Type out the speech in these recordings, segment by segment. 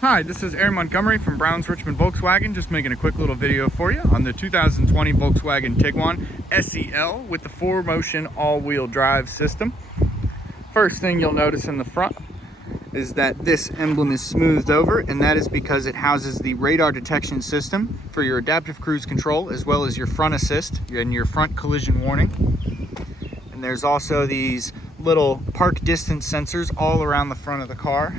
Hi, this is Aaron Montgomery from Browns Richmond Volkswagen, just making a quick little video for you on the 2020 Volkswagen Tiguan SEL with the 4MOTION all-wheel drive system. First thing you'll notice in the front is that this emblem is smoothed over, and that is because it houses the radar detection system for your adaptive cruise control, as well as your front assist and your front collision warning. And there's also these little park distance sensors all around the front of the car.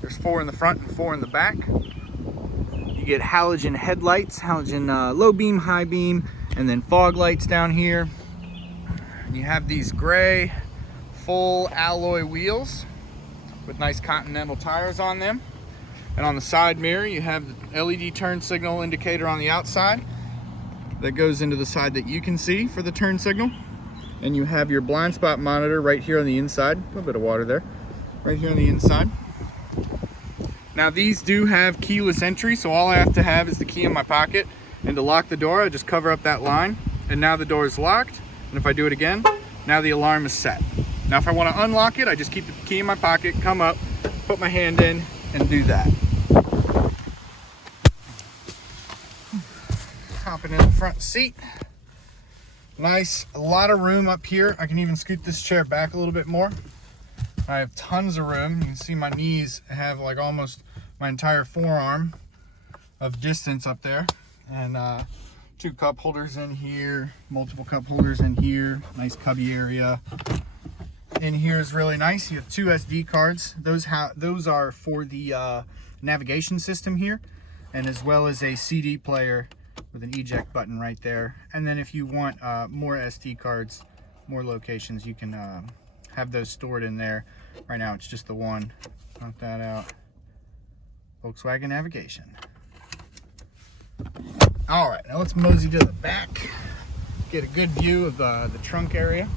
There's 4 in the front and 4 in the back. You get halogen headlights, halogen low beam, high beam, and then fog lights down here. And you have these gray full alloy wheels with nice Continental tires on them. And on the side mirror, you have the LED turn signal indicator on the outside that goes into the side that you can see for the turn signal. And you have your blind spot monitor right here on the inside. A little bit of water there. Right here on the inside. Now these do have keyless entry, so all I have to have is the key in my pocket, and to lock the door I just cover up that line, and now the door is locked. And if I do it again, now the alarm is set. Now if I want to unlock it, I just keep the key in my pocket, come up, put my hand in, and do that. Hopping in the front seat. Nice, a lot of room up here. I can even scoot this chair back a little bit more. I have tons of room. You can see my knees have like almost my entire forearm of distance up there. And 2 cup holders in here, multiple cup holders in here, nice cubby area. In here is really nice. You have 2 SD cards. Those are for the navigation system here, and as well as a CD player with an eject button right there. And then if you want more SD cards, more locations, you can have those stored in there. Right now it's just the one. Knock that out. Volkswagen navigation. All right, now let's mosey to the back. Get a good view of the trunk area.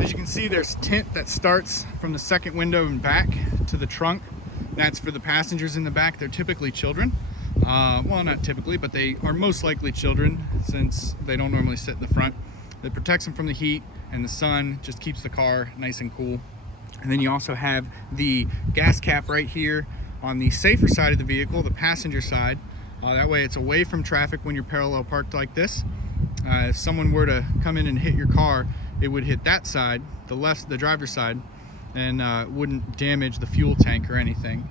As you can see, there's tint that starts from the second window and back to the trunk. That's for the passengers in the back. They're typically children. Well, not typically, but they are most likely children since they don't normally sit in the front. It protects them from the heat and the sun, just keeps the car nice and cool. And then you also have the gas cap right here on the safer side of the vehicle, the passenger side. That way it's away from traffic when you're parallel parked like this. If someone were to come in and hit your car, it would hit that side, the driver's side, and wouldn't damage the fuel tank or anything.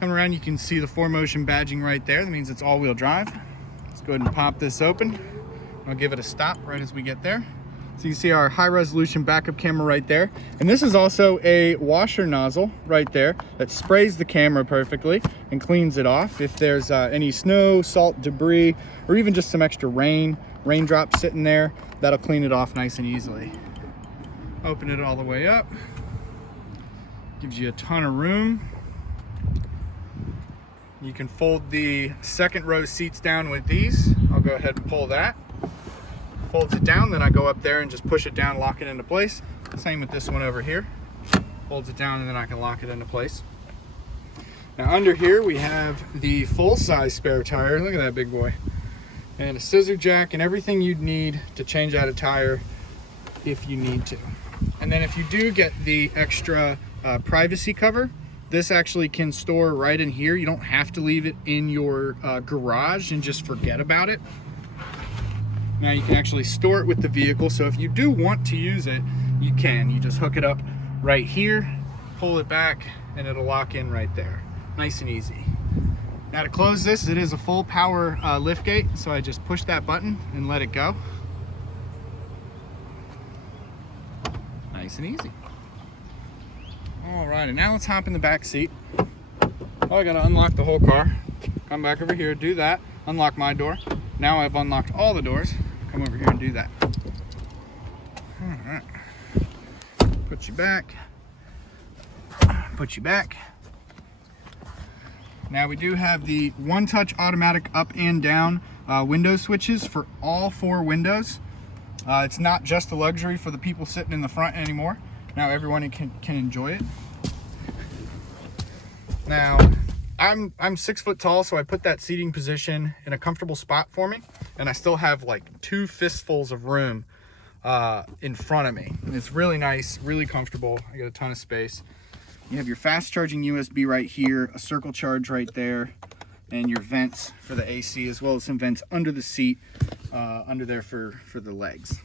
Come around, you can see the 4MOTION badging right there. That means it's all-wheel drive. Let's go ahead and pop this open. I'll give it a stop right as we get there. So you can see our high-resolution backup camera right there. And this is also a washer nozzle right there that sprays the camera perfectly and cleans it off. If there's any snow, salt, debris, or even just some extra raindrops sitting there, that'll clean it off nice and easily. Open it all the way up. Gives you a ton of room. You can fold the second row seats down with these. I'll go ahead and pull that. Folds it down, then I go up there and just push it down, lock it into place. Same with this one over here. Folds it down and then I can lock it into place. Now under here we have the full-size spare tire. Look at that big boy. And a scissor jack and everything you'd need to change out a tire if you need to. And then if you do get the extra privacy cover, this actually can store right in here. You don't have to leave it in your garage and just forget about it. Now you can actually store it with the vehicle, so if you do want to use it, you can. You just hook it up right here, pull it back, and it'll lock in right there. Nice and easy. Now to close this, it is a full power lift gate, so I just push that button and let it go. Nice and easy. All right, and now let's hop in the back seat. Oh, I gotta unlock the whole car. Come back over here, do that, unlock my door. Now I've unlocked all the doors. Come over here and do that. All right. Put you back. Put you back. Now we do have the one-touch automatic up and down window switches for all 4 windows. It's not just a luxury for the people sitting in the front anymore. Now everyone can enjoy it. Now I'm 6 foot tall, so I put that seating position in a comfortable spot for me, and I still have like 2 fistfuls of room in front of me. And it's really nice, really comfortable. I got a ton of space. You have your fast charging USB right here, a circle charge right there, and your vents for the AC, as well as some vents under the seat, under there for the legs.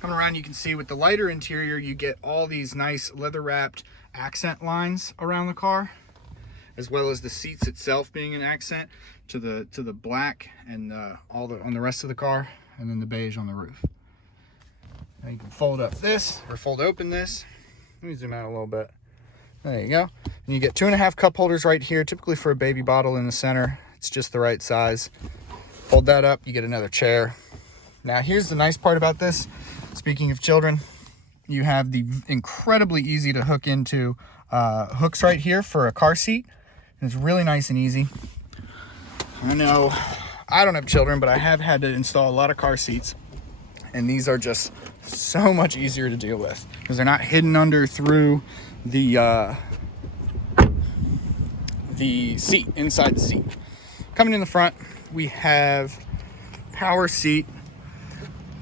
Coming around, you can see with the lighter interior, you get all these nice leather wrapped accent lines around the car, as well as the seats itself being an accent to the black and on the rest of the car, and then the beige on the roof. Now you can fold up this, or fold open this. Let me zoom out a little bit. There you go. And you get 2.5 cup holders right here, typically for a baby bottle in the center. It's just the right size. Fold that up, you get another chair. Now here's the nice part about this. Speaking of children, you have the incredibly easy to hook into hooks right here for a car seat. And it's really nice and easy. I know I don't have children, but I have had to install a lot of car seats. And these are just so much easier to deal with because they're not hidden under through the seat, inside the seat. Coming in the front, we have power seat,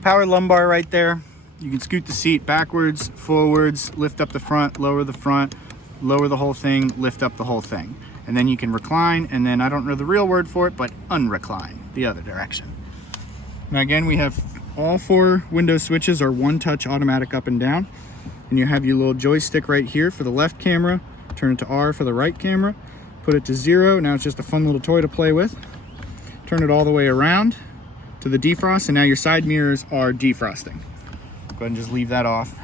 power lumbar right there. You can scoot the seat backwards, forwards, lift up the front, lower the whole thing, lift up the whole thing. And then you can recline, and then I don't know the real word for it, but unrecline the other direction. Now again, we have all 4 window switches are one-touch automatic up and down. And you have your little joystick right here for the left camera. Turn it to R for the right camera. Put it to 0. Now it's just a fun little toy to play with. Turn it all the way around to the defrost, and now your side mirrors are defrosting. Go ahead and just leave that off.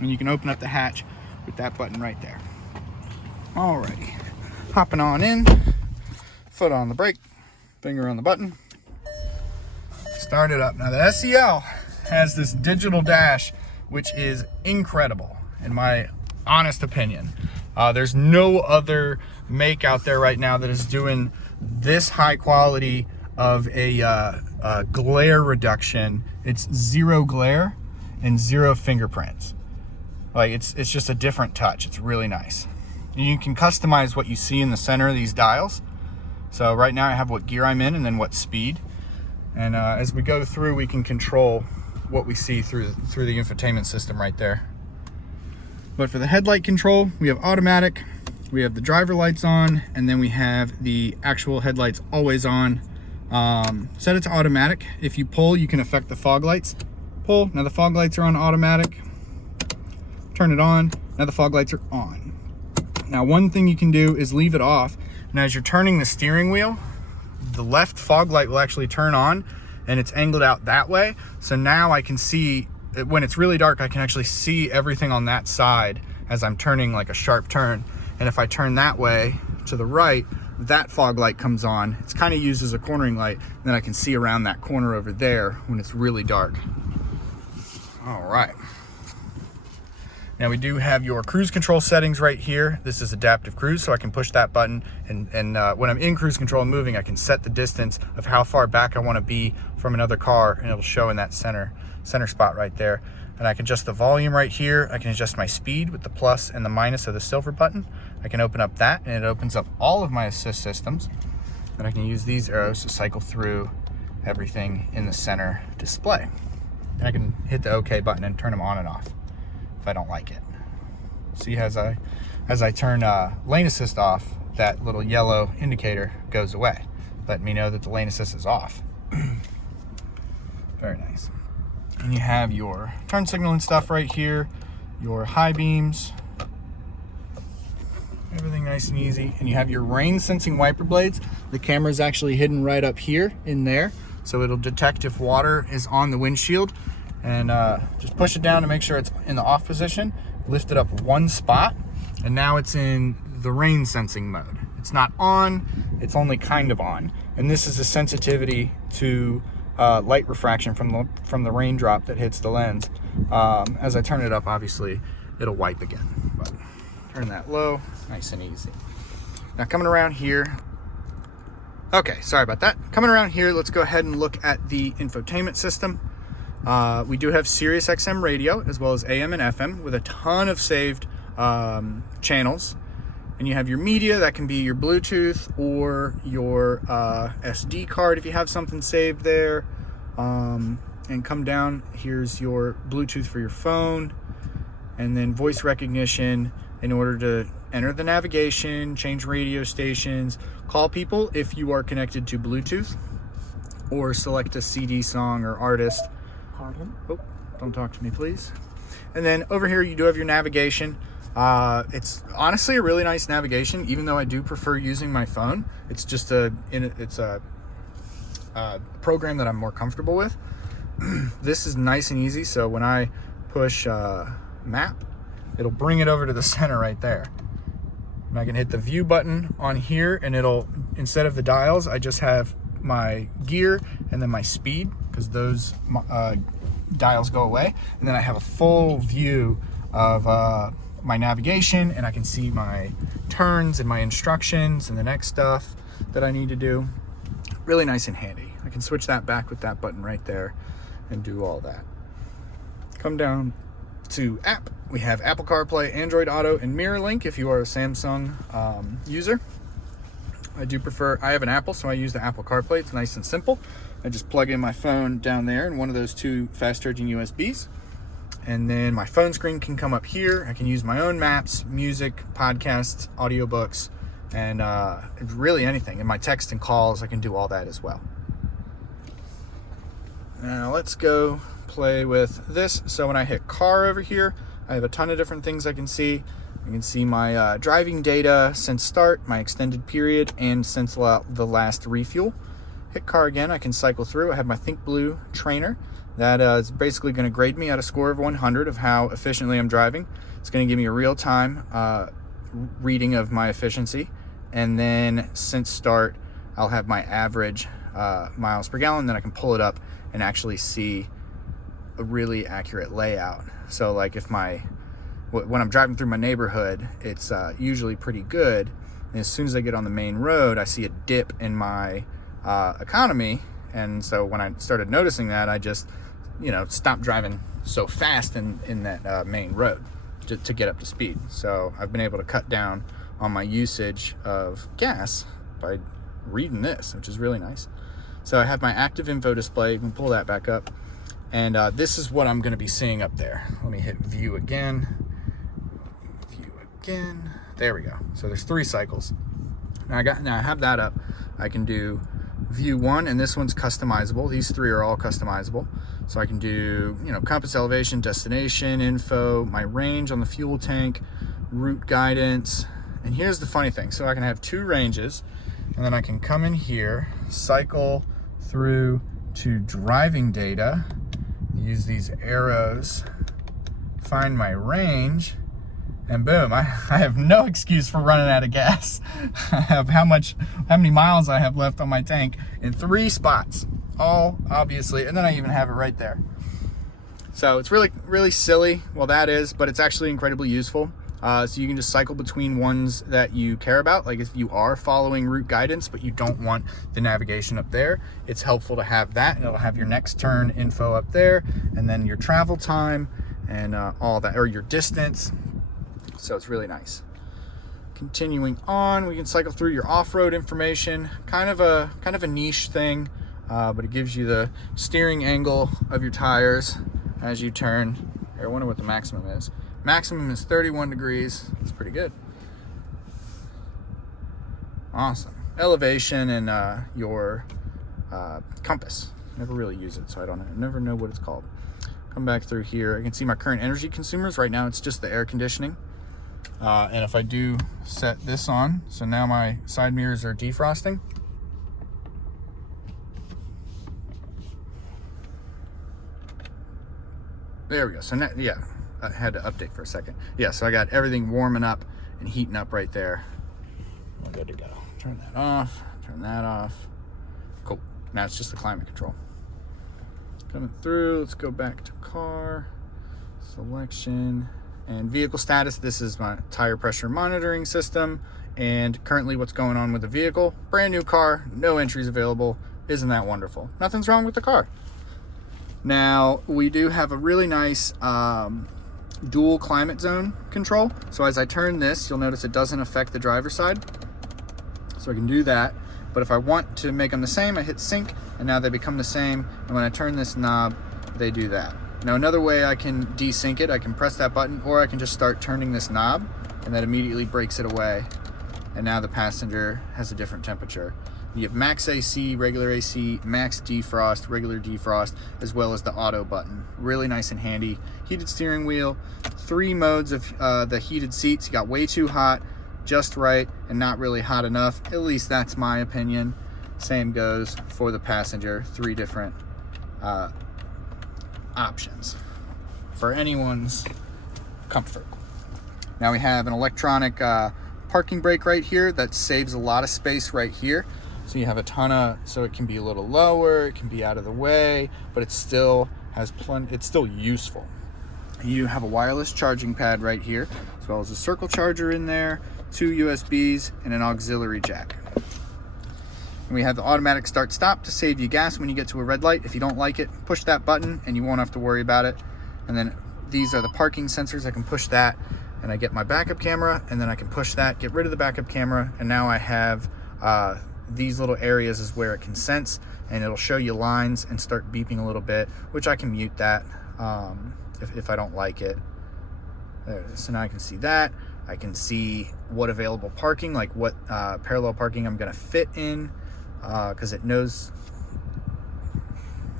And you can open up the hatch with that button right there. Alrighty. Hopping on in. Foot on the brake. Finger on the button. Start it up. Now the SEL has this digital dash, which is incredible in my honest opinion. There's no other make out there right now that is doing this high quality of a glare reduction. It's 0 glare and 0 fingerprints. Like it's just a different touch. It's really nice. You can customize what you see in the center of these dials. So right now I have what gear I'm in and then what speed. And as we go through, we can control what we see through the infotainment system right there. But for the headlight control, we have automatic, we have the driver lights on, and then we have the actual headlights always on. Set it to automatic. If you pull, you can affect the fog lights. Pull, now the fog lights are on automatic. Turn it on, now the fog lights are on. Now one thing you can do is leave it off, and as you're turning the steering wheel, the left fog light will actually turn on, and it's angled out that way. So now I can see, when it's really dark, I can actually see everything on that side as I'm turning like a sharp turn. And if I turn that way to the right, that fog light comes on. It's kind of used as a cornering light. And then I can see around that corner over there when it's really dark. All right. Now we do have your cruise control settings right here. This is adaptive cruise, so I can push that button, and when I'm in cruise control and moving, I can set the distance of how far back I want to be from another car, and it'll show in that center spot right there. And I can adjust the volume right here. I can adjust my speed with the plus and the minus of the silver button. I can open up that, and it opens up all of my assist systems. And I can use these arrows to cycle through everything in the center display. And I can hit the OK button and turn them on and off if I don't like it. See, as I turn lane assist off, that little yellow indicator goes away, letting me know that the lane assist is off. Very nice. And you have your turn signal and stuff right here, your high beams, everything nice and easy. And you have your rain sensing wiper blades. The camera is actually hidden right up here in there, so it'll detect if water is on the windshield. And just push it down to make sure it's in the off position. Lift it up one spot, and now it's in the rain sensing mode. It's not on, it's only kind of on. And this is a sensitivity to light refraction from the raindrop that hits the lens. As I turn it up, obviously it'll wipe again, but turn that low, nice and easy. Now coming around here, okay, sorry about that. Coming around here, let's go ahead and look at the infotainment system. We do have Sirius XM radio as well as AM and FM with a ton of saved channels. And you have your media, that can be your Bluetooth or your SD card if you have something saved there. And come down, here's your Bluetooth for your phone, and then voice recognition, in order to enter the navigation, change radio stations, call people if you are connected to Bluetooth, or select a CD song or artist. Pardon? Oh, don't talk to me, please. And then over here you do have your navigation. It's honestly a really nice navigation, even though I do prefer using my phone. It's just a program that I'm more comfortable with. This is nice and easy, so when I push map, it'll bring it over to the center right there. And I can hit the view button on here, and it'll, instead of the dials, I just have my gear and then my speed, because those dials go away. And then I have a full view of my navigation, and I can see my turns and my instructions and the next stuff that I need to do. Really nice and handy. I can switch that back with that button right there and do all that. Come down to app. We have Apple CarPlay, Android Auto, and Mirror Link if you are a Samsung user. I have an Apple, so I use the Apple CarPlay. It's nice and simple. I just plug in my phone down there in one of those two fast charging USBs. And then my phone screen can come up here. I can use my own maps, music, podcasts, audiobooks, and really anything. And my text and calls, I can do all that as well. Now let's go play with this. So when I hit car over here, I have a ton of different things I can see. I can see my driving data since start, my extended period, and since the last refuel. Hit car again, I can cycle through. I have my Think Blue trainer. That is basically going to grade me at a score of 100 of how efficiently I'm driving. It's going to give me a real-time reading of my efficiency. And then since start, I'll have my average miles per gallon. Then I can pull it up and actually see a really accurate layout. So like when I'm driving through my neighborhood, it's usually pretty good. And as soon as I get on the main road, I see a dip in my economy. And so when I started noticing that, I just stopped driving so fast in that main road to get up to speed. So I've been able to cut down on my usage of gas by reading this, which is really nice. So I have my active info display. You can pull that back up. And this is what I'm going to be seeing up there. Let me hit view again. View again. There we go. So there's 3 cycles. Now I have that up. I can do view 1, and this one's customizable. These 3 are all customizable. So I can do, compass, elevation, destination, info, my range on the fuel tank, route guidance. And here's the funny thing. So I can have 2 ranges, and then I can come in here, cycle through to driving data, use these arrows, find my range, and boom, I have no excuse for running out of gas. I have how many miles I have left on my tank in 3 spots, all obviously, and then I even have it right there. So it's really, really silly, well that is, but it's actually incredibly useful. So you can just cycle between ones that you care about. Like if you are following route guidance, but you don't want the navigation up there, it's helpful to have that. And it'll have your next turn info up there, and then your travel time and all that, or your distance. So it's really nice. Continuing on, we can cycle through your off-road information. Kind of a niche thing, but it gives you the steering angle of your tires as you turn. Here, I wonder what the maximum is. Maximum is 31 degrees. That's pretty good. Awesome. Elevation and your compass. Never really use it, so I never know what it's called. Come back through here. I can see my current energy consumers. Right now it's just the air conditioning. And if I do set this on, so now my side mirrors are defrosting. There we go. So now, yeah, I had to update for a second. Yeah, so I got everything warming up and heating up right there. We're good to go. Turn that off, turn that off. Cool. Now it's just the climate control. Coming through, let's go back to car, selection, and vehicle status. This is my tire pressure monitoring system, and currently what's going on with the vehicle. Brand new car, no entries available. Isn't that wonderful? Nothing's wrong with the car. Now, we do have a really nice dual climate zone control. So as I turn this, you'll notice it doesn't affect the driver's side. So I can do that. But if I want to make them the same, I hit sync, and now they become the same. And when I turn this knob, they do that. Now, another way I can desync it, I can press that button, or I can just start turning this knob and that immediately breaks it away. And now the passenger has a different temperature. You have max AC, regular AC, max defrost, regular defrost, as well as the auto button. Really nice and handy. Heated steering wheel, 3 modes of the heated seats. You got way too hot, just right, and not really hot enough. At least that's my opinion. Same goes for the passenger. 3 different options for anyone's comfort. Now we have an electronic parking brake right here that saves a lot of space right here. So you have a ton of, so it can be a little lower, it can be out of the way, but it still has plenty, it's still useful. You have a wireless charging pad right here, as well as a circle charger in there, 2 USBs, and an auxiliary jack. And we have the automatic start stop to save you gas when you get to a red light. If you don't like it, push that button and you won't have to worry about it. And then these are the parking sensors. I can push that and I get my backup camera, and then I can push that, get rid of the backup camera, and now I have these little areas is where it can sense, and it'll show you lines and start beeping a little bit, which I can mute that if I don't like it. There it is. So now I can see that. I can see what available parking, like what parallel parking I'm gonna fit in, because it knows,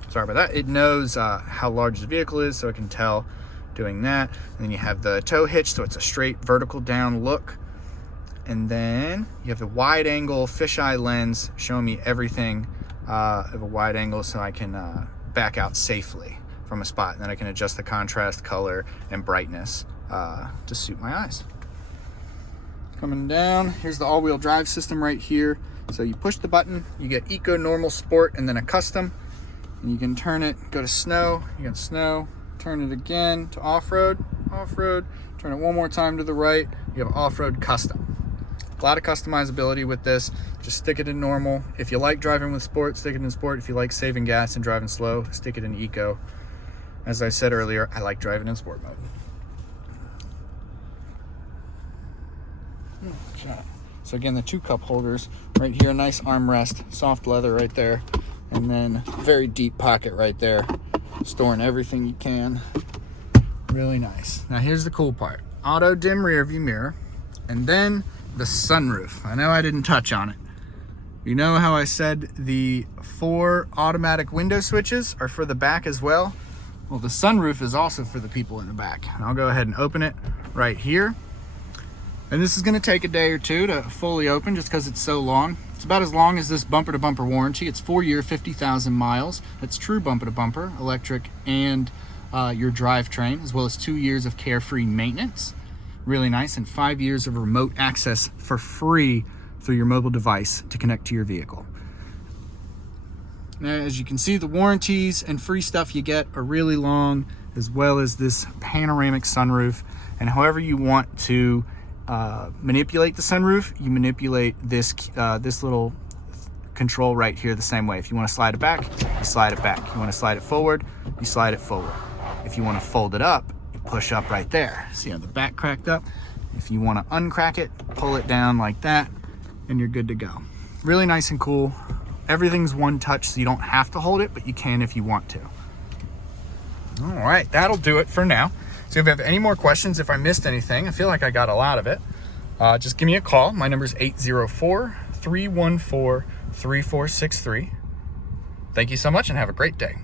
sorry about that, it knows how large the vehicle is, so it can tell doing that. And then you have the tow hitch, so it's a straight vertical down look. And then you have the wide angle fisheye lens showing me everything of a wide angle, so I can back out safely from a spot. And then I can adjust the contrast, color, and brightness to suit my eyes. Coming down, here's the all-wheel drive system right here. So you push the button, you get Eco, Normal, Sport, and then a Custom. And you can turn it, go to snow, you got snow, turn it again to off-road, off-road, turn it one more time to the right, you have off-road Custom. A lot of customizability with this. Just stick it in normal. If you like driving with sport, stick it in sport. If you like saving gas and driving slow, stick it in eco. As I said earlier, I like driving in sport mode. Okay. So again, the 2 cup holders right here, nice armrest, soft leather right there, and then very deep pocket right there, storing everything you can. Really nice. Now here's the cool part. Auto dim rear view mirror, and then the sunroof. I know I didn't touch on it. You know how I said the 4 automatic window switches are for the back as well? Well, the sunroof is also for the people in the back. And I'll go ahead and open it right here. And this is gonna take a day or 2 to fully open just because it's so long. It's about as long as this bumper to bumper warranty. It's 4-year, 50,000 miles. That's true bumper to bumper, electric, and your drivetrain, as well as 2 years of carefree maintenance. Really nice, and 5 years of remote access for free through your mobile device to connect to your vehicle. Now, as you can see, the warranties and free stuff you get are really long, as well as this panoramic sunroof. And however you want to manipulate the sunroof, you manipulate this this little control right here the same way. If you want to slide it back, you slide it back. You want to slide it forward, you slide it forward. If you want to fold it up, push up right there. See how the back cracked up? If you want to uncrack it, pull it down like that, and you're good to go. Really nice and cool. Everything's one touch, so you don't have to hold it, but you can if you want to. All right, that'll do it for now. So if you have any more questions, if I missed anything, I feel like I got a lot of it, just give me a call. My number is 804-314-3463. Thank you so much and have a great day.